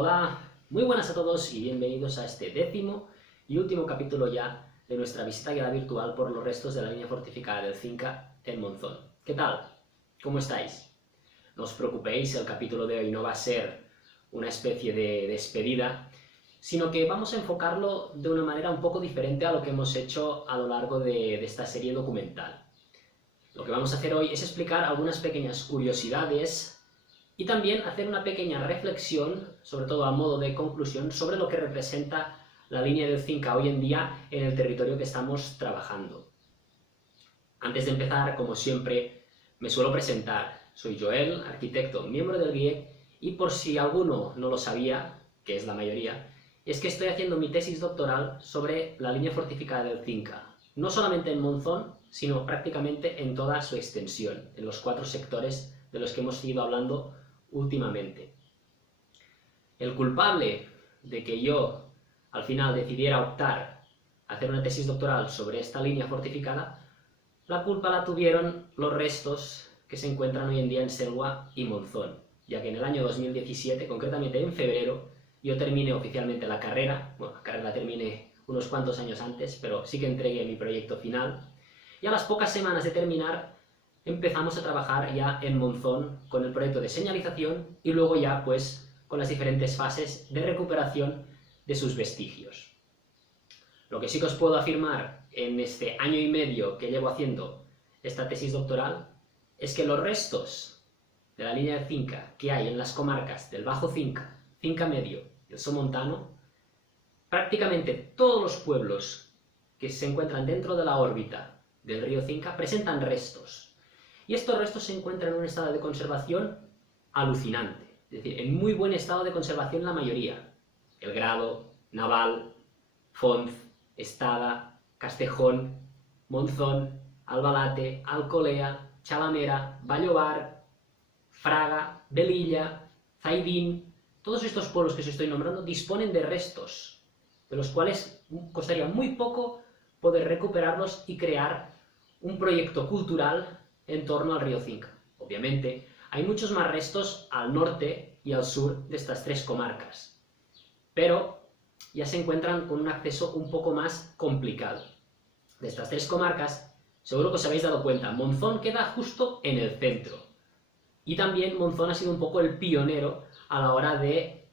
Hola, muy buenas a todos y bienvenidos a este 10º y último capítulo ya de nuestra visita guiada virtual por los restos de la línea fortificada del Cinca en Monzón. ¿Qué tal? ¿Cómo estáis? No os preocupéis, el capítulo de hoy no va a ser una especie de despedida, sino que vamos a enfocarlo de una manera un poco diferente a lo que hemos hecho a lo largo de esta serie documental. Lo que vamos a hacer hoy es explicar algunas pequeñas curiosidades y también hacer una pequeña reflexión, sobre todo a modo de conclusión, sobre lo que representa la línea del Cinca hoy en día en el territorio que estamos trabajando. Antes de empezar, como siempre, me suelo presentar. Soy Joel, arquitecto, miembro del GIEC, y por si alguno no lo sabía, que es la mayoría, es que estoy haciendo mi tesis doctoral sobre la línea fortificada del Cinca, no solamente en Monzón, sino prácticamente en toda su extensión, en los 4 sectores de los que hemos ido hablando últimamente. El culpable de que yo al final decidiera optar a hacer una tesis doctoral sobre esta línea fortificada, la culpa la tuvieron los restos que se encuentran hoy en día en Selva y Monzón, ya que en el año 2017, concretamente en febrero, yo terminé oficialmente la carrera. Bueno, la carrera la terminé unos cuantos años antes, pero sí que entregué mi proyecto final, y a las pocas semanas de terminar empezamos a trabajar ya en Monzón con el proyecto de señalización y luego ya pues con las diferentes fases de recuperación de sus vestigios. Lo que sí que os puedo afirmar en este año y medio que llevo haciendo esta tesis doctoral es que los restos de la línea del Cinca que hay en las comarcas del Bajo Cinca, Cinca Medio y el Somontano, prácticamente todos los pueblos que se encuentran dentro de la órbita del río Cinca presentan restos. Y estos restos se encuentran en un estado de conservación alucinante, es decir, en muy buen estado de conservación la mayoría. El Grado, Naval, Fonz, Estada, Castejón, Monzón, Albalate, Alcolea, Chalamera, Vallobar, Fraga, Velilla, Zaidín. Todos estos pueblos que os estoy nombrando disponen de restos, de los cuales costaría muy poco poder recuperarlos y crear un proyecto cultural en torno al río Cinca. Obviamente, hay muchos más restos al norte y al sur de estas 3 comarcas, pero ya se encuentran con un acceso un poco más complicado. De estas 3 comarcas, seguro que os habéis dado cuenta, Monzón queda justo en el centro, y también Monzón ha sido un poco el pionero a la hora de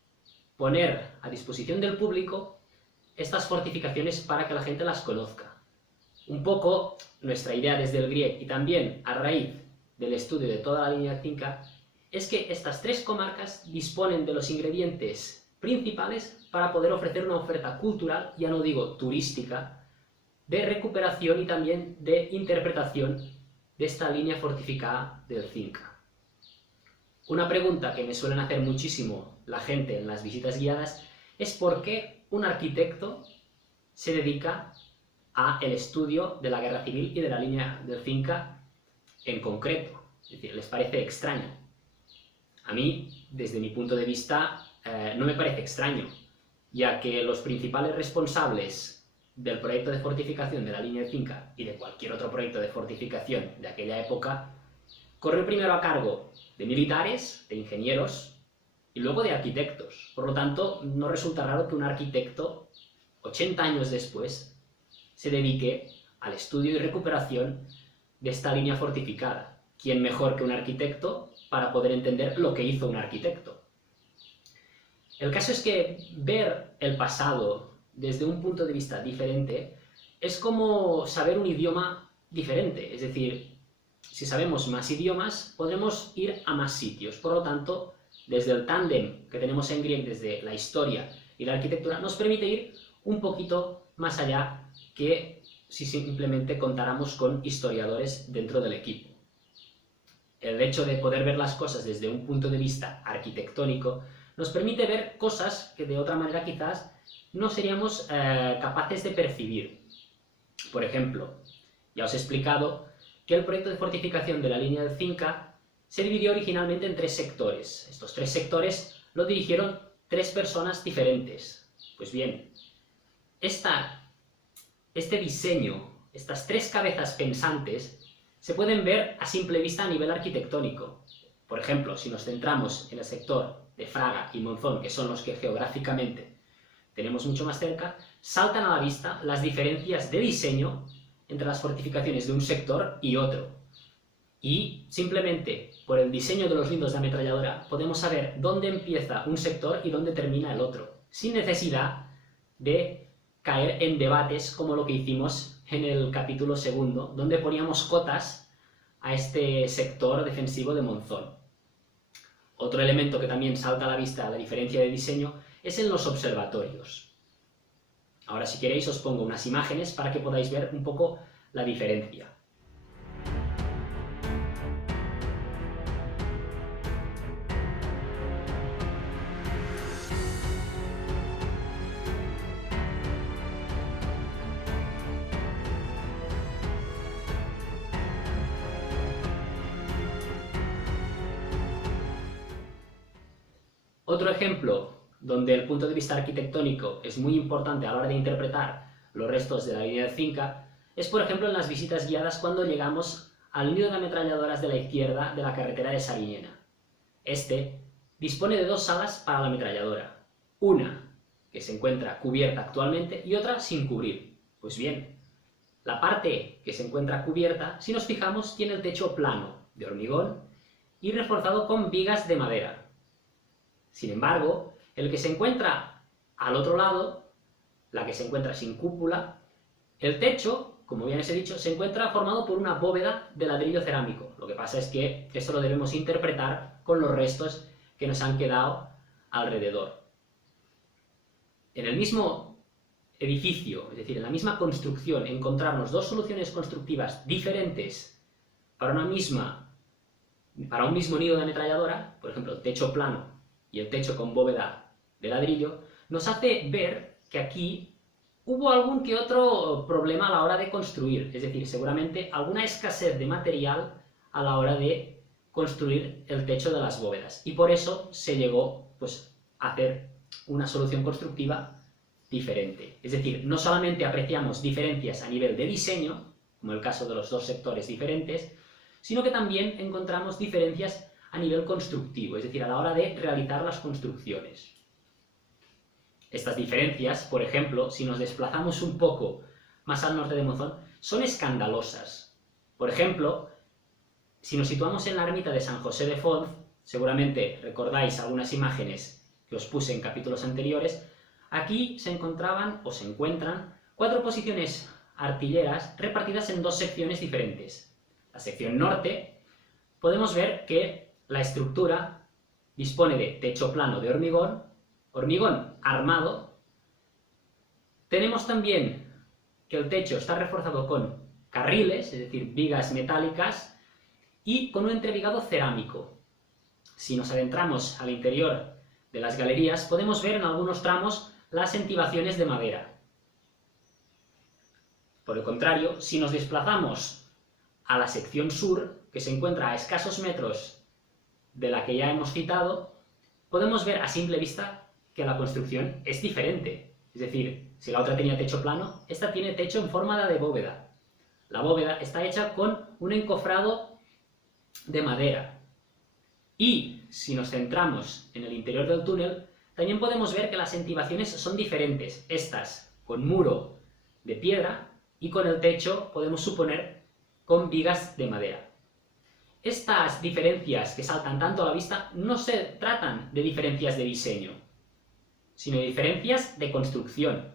poner a disposición del público estas fortificaciones para que la gente las conozca. Un poco nuestra idea desde el GRIEC y también a raíz del estudio de toda la línea Cinca es que estas 3 comarcas disponen de los ingredientes principales para poder ofrecer una oferta cultural, ya no digo turística, de recuperación y también de interpretación de esta línea fortificada del Cinca. Una pregunta que me suelen hacer muchísimo la gente en las visitas guiadas es por qué un arquitecto se dedica a el estudio de la guerra civil y de la línea del Cinca en concreto. Es decir, les parece extraño. A mí, desde mi punto de vista, no me parece extraño, ya que los principales responsables del proyecto de fortificación de la línea del Cinca y de cualquier otro proyecto de fortificación de aquella época corrió primero a cargo de militares, de ingenieros y luego de arquitectos. Por lo tanto, no resulta raro que un arquitecto, 80 años después, se dedique al estudio y recuperación de esta línea fortificada. ¿Quién mejor que un arquitecto para poder entender lo que hizo un arquitecto? El caso es que ver el pasado desde un punto de vista diferente es como saber un idioma diferente. Es decir, si sabemos más idiomas, podremos ir a más sitios. Por lo tanto, desde el tándem que tenemos en GRIEC, desde la historia y la arquitectura, nos permite ir un poquito más allá que si simplemente contáramos con historiadores dentro del equipo. El hecho de poder ver las cosas desde un punto de vista arquitectónico nos permite ver cosas que de otra manera quizás no seríamos capaces de percibir. Por ejemplo, ya os he explicado que el proyecto de fortificación de la línea del Cinca se dividió originalmente en 3 sectores. Estos 3 sectores lo dirigieron 3 personas diferentes. Pues bien, este diseño, estas 3 cabezas pensantes, se pueden ver a simple vista a nivel arquitectónico. Por ejemplo, si nos centramos en el sector de Fraga y Monzón, que son los que geográficamente tenemos mucho más cerca, saltan a la vista las diferencias de diseño entre las fortificaciones de un sector y otro. Y simplemente por el diseño de los lindos de ametralladora podemos saber dónde empieza un sector y dónde termina el otro, sin necesidad de caer en debates como lo que hicimos en el capítulo segundo, donde poníamos cotas a este sector defensivo de Monzón. Otro elemento que también salta a la vista la diferencia de diseño es en los observatorios. Ahora, si queréis, os pongo unas imágenes para que podáis ver un poco la diferencia. Otro ejemplo donde el punto de vista arquitectónico es muy importante a la hora de interpretar los restos de la línea del Cinca es, por ejemplo, en las visitas guiadas cuando llegamos al nido de ametralladoras de la izquierda de la carretera de Sariñena. Este dispone de dos salas para la ametralladora, una que se encuentra cubierta actualmente y otra sin cubrir. Pues bien, la parte que se encuentra cubierta, si nos fijamos, tiene el techo plano, de hormigón, y reforzado con vigas de madera. Sin embargo, el que se encuentra al otro lado, la que se encuentra sin cúpula, el techo, como bien os he dicho, se encuentra formado por una bóveda de ladrillo cerámico. Lo que pasa es que esto lo debemos interpretar con los restos que nos han quedado alrededor. En el mismo edificio, es decir, en la misma construcción, encontrarnos dos soluciones constructivas diferentes para un mismo nido de ametralladora, por ejemplo, el techo plano y el techo con bóveda de ladrillo, nos hace ver que aquí hubo algún que otro problema a la hora de construir, es decir, seguramente alguna escasez de material a la hora de construir el techo de las bóvedas, y por eso se llegó pues, a hacer una solución constructiva diferente. Es decir, no solamente apreciamos diferencias a nivel de diseño, como el caso de los dos sectores diferentes, sino que también encontramos diferencias a nivel constructivo, es decir, a la hora de realizar las construcciones. Estas diferencias, por ejemplo, si nos desplazamos un poco más al norte de Monzón, son escandalosas. Por ejemplo, si nos situamos en la ermita de San José de Fonz, seguramente recordáis algunas imágenes que os puse en capítulos anteriores, aquí se encontraban o se encuentran 4 posiciones artilleras repartidas en 2 secciones diferentes. La sección norte, podemos ver que la estructura dispone de techo plano de hormigón armado. Tenemos también que el techo está reforzado con carriles, es decir, vigas metálicas, y con un entrevigado cerámico. Si nos adentramos al interior de las galerías, podemos ver en algunos tramos las entibaciones de madera. Por el contrario, si nos desplazamos a la sección sur, que se encuentra a escasos metros de la que ya hemos citado, podemos ver a simple vista que la construcción es diferente. Es decir, si la otra tenía techo plano, esta tiene techo en forma de bóveda. La bóveda está hecha con un encofrado de madera. Y si nos centramos en el interior del túnel, también podemos ver que las entibaciones son diferentes. Estas con muro de piedra y con el techo, podemos suponer, con vigas de madera. Estas diferencias que saltan tanto a la vista no se tratan de diferencias de diseño, sino de diferencias de construcción,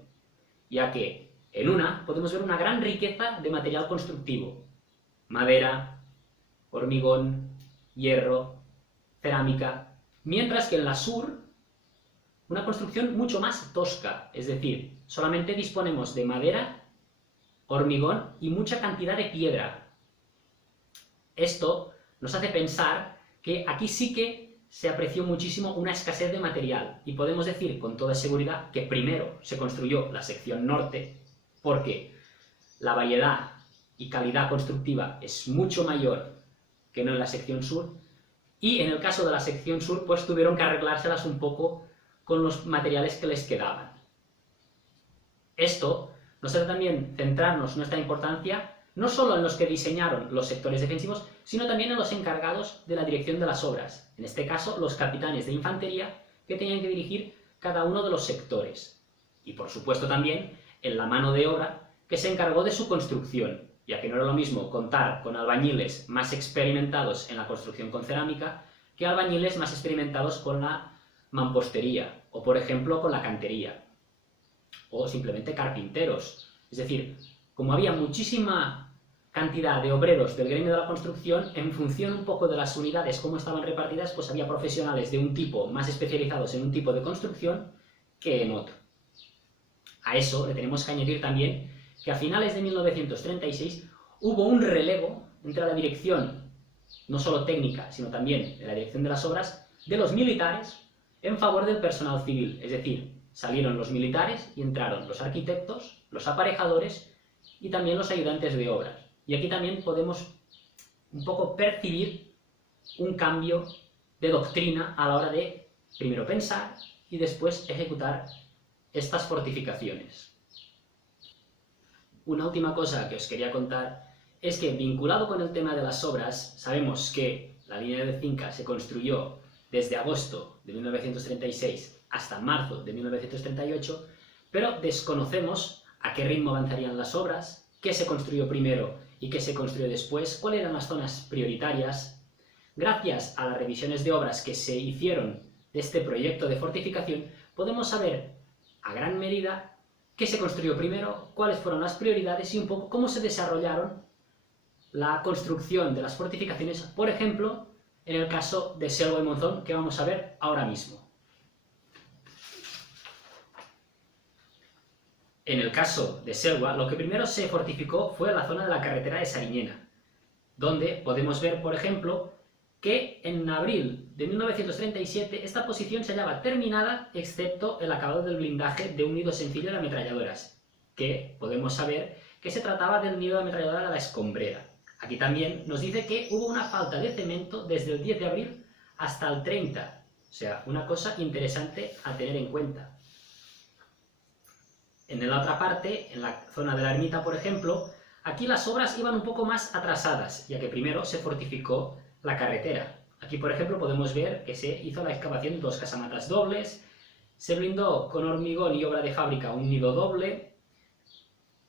ya que en una podemos ver una gran riqueza de material constructivo: madera, hormigón, hierro, cerámica, mientras que en la sur una construcción mucho más tosca, es decir, solamente disponemos de madera, hormigón y mucha cantidad de piedra. Esto nos hace pensar que aquí sí que se apreció muchísimo una escasez de material, y podemos decir con toda seguridad que primero se construyó la sección norte porque la variedad y calidad constructiva es mucho mayor que no en la sección sur, y en el caso de la sección sur pues tuvieron que arreglárselas un poco con los materiales que les quedaban. Esto nos hace también centrarnos nuestra importancia no solo en los que diseñaron los sectores defensivos, sino también en los encargados de la dirección de las obras, en este caso los capitanes de infantería que tenían que dirigir cada uno de los sectores, y por supuesto también en la mano de obra que se encargó de su construcción, ya que no era lo mismo contar con albañiles más experimentados en la construcción con cerámica que albañiles más experimentados con la mampostería, o por ejemplo con la cantería, o simplemente carpinteros. Es decir, como había muchísima cantidad de obreros del gremio de la construcción, en función un poco de las unidades, cómo estaban repartidas, pues había profesionales de un tipo más especializados en un tipo de construcción que en otro. A eso le tenemos que añadir también que a finales de 1936 hubo un relevo entre la dirección, no solo técnica, sino también de la dirección de las obras, de los militares en favor del personal civil. Es decir, salieron los militares y entraron los arquitectos, los aparejadores y también los ayudantes de obras. Y aquí también podemos un poco percibir un cambio de doctrina a la hora de primero pensar y después ejecutar estas fortificaciones. Una última cosa que os quería contar es que, vinculado con el tema de las obras, sabemos que la línea de Cinca se construyó desde agosto de 1936 hasta marzo de 1938, pero desconocemos a qué ritmo avanzarían las obras, qué se construyó primero y qué se construyó después, cuáles eran las zonas prioritarias. Gracias a las revisiones de obras que se hicieron de este proyecto de fortificación, podemos saber a gran medida qué se construyó primero, cuáles fueron las prioridades y un poco cómo se desarrollaron la construcción de las fortificaciones, por ejemplo, en el caso de Selva y Monzón, que vamos a ver ahora mismo. En el caso de Selva, lo que primero se fortificó fue la zona de la carretera de Sariñena, donde podemos ver, por ejemplo, que en abril de 1937 esta posición se hallaba terminada, excepto el acabado del blindaje de un nido sencillo de ametralladoras, que podemos saber que se trataba del nido de ametralladora de la Escombrera. Aquí también nos dice que hubo una falta de cemento desde el 10 de abril hasta el 30, o sea, una cosa interesante a tener en cuenta. En la otra parte, en la zona de la ermita, por ejemplo, aquí las obras iban un poco más atrasadas, ya que primero se fortificó la carretera. Aquí, por ejemplo, podemos ver que se hizo la excavación de 2 casamatas dobles, se blindó con hormigón y obra de fábrica un nido doble,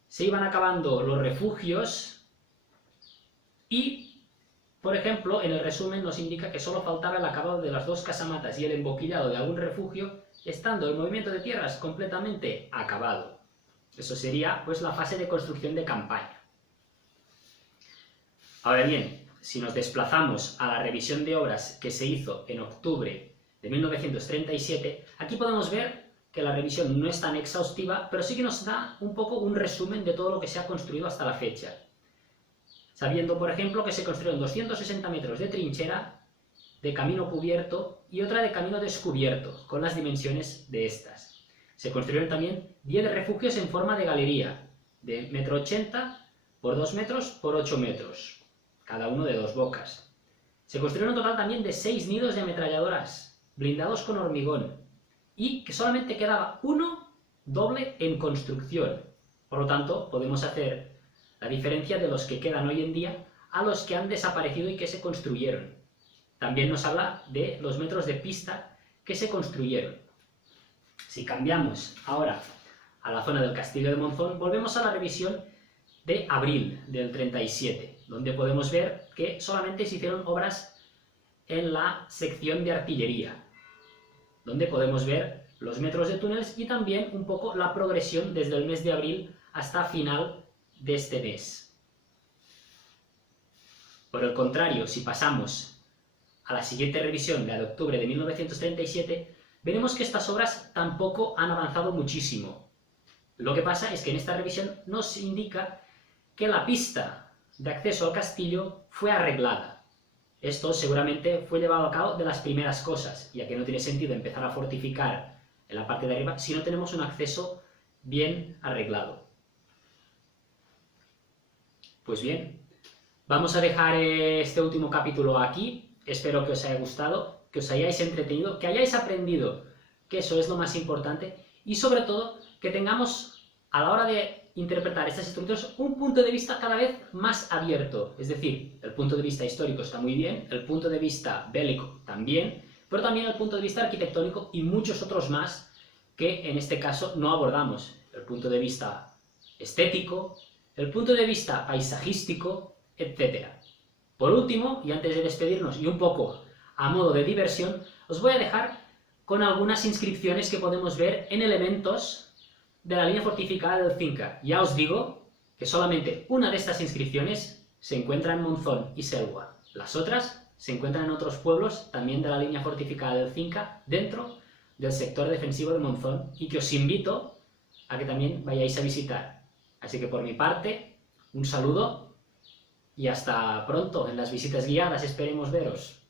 se iban acabando los refugios y, por ejemplo, en el resumen nos indica que solo faltaba el acabado de las 2 casamatas y el emboquillado de algún refugio, estando el movimiento de tierras completamente acabado. Eso sería, pues, la fase de construcción de campaña. Ahora bien, si nos desplazamos a la revisión de obras que se hizo en octubre de 1937, aquí podemos ver que la revisión no es tan exhaustiva, pero sí que nos da un poco un resumen de todo lo que se ha construido hasta la fecha. Sabiendo, por ejemplo, que se construyeron 260 metros de trinchera, de camino cubierto y otra de camino descubierto, con las dimensiones de estas. Se construyeron también 10 refugios en forma de galería, de 1,80 m por 2 metros por 8 metros, cada uno de 2 bocas. Se construyeron un total también de 6 nidos de ametralladoras, blindados con hormigón, y que solamente quedaba uno doble en construcción. Por lo tanto, podemos hacer la diferencia de los que quedan hoy en día a los que han desaparecido y que se construyeron. También nos habla de los metros de pista que se construyeron. Si cambiamos ahora a la zona del Castillo de Monzón, volvemos a la revisión de abril del 37, donde podemos ver que solamente se hicieron obras en la sección de artillería, donde podemos ver los metros de túneles y también un poco la progresión desde el mes de abril hasta final de este mes. Por el contrario, si pasamos a la siguiente revisión, la de octubre de 1937, veremos que estas obras tampoco han avanzado muchísimo. Lo que pasa es que en esta revisión nos indica que la pista de acceso al castillo fue arreglada. Esto seguramente fue llevado a cabo de las primeras cosas, ya que no tiene sentido empezar a fortificar en la parte de arriba si no tenemos un acceso bien arreglado. Pues bien, vamos a dejar este último capítulo aquí. Espero que os haya gustado, que os hayáis entretenido, que hayáis aprendido, que eso es lo más importante, y sobre todo que tengamos, a la hora de interpretar estas estructuras un punto de vista cada vez más abierto. Es decir, el punto de vista histórico está muy bien, el punto de vista bélico también, pero también el punto de vista arquitectónico y muchos otros más que en este caso no abordamos. El punto de vista estético, el punto de vista paisajístico, etc. Por último, y antes de despedirnos y un poco a modo de diversión, os voy a dejar con algunas inscripciones que podemos ver en elementos de la línea fortificada del Cinca. Ya os digo que solamente una de estas inscripciones se encuentra en Monzón y Selwa. Las otras se encuentran en otros pueblos también de la línea fortificada del Cinca, dentro del sector defensivo de Monzón, y que os invito a que también vayáis a visitar. Así que por mi parte, un saludo y hasta pronto en las visitas guiadas, esperemos veros.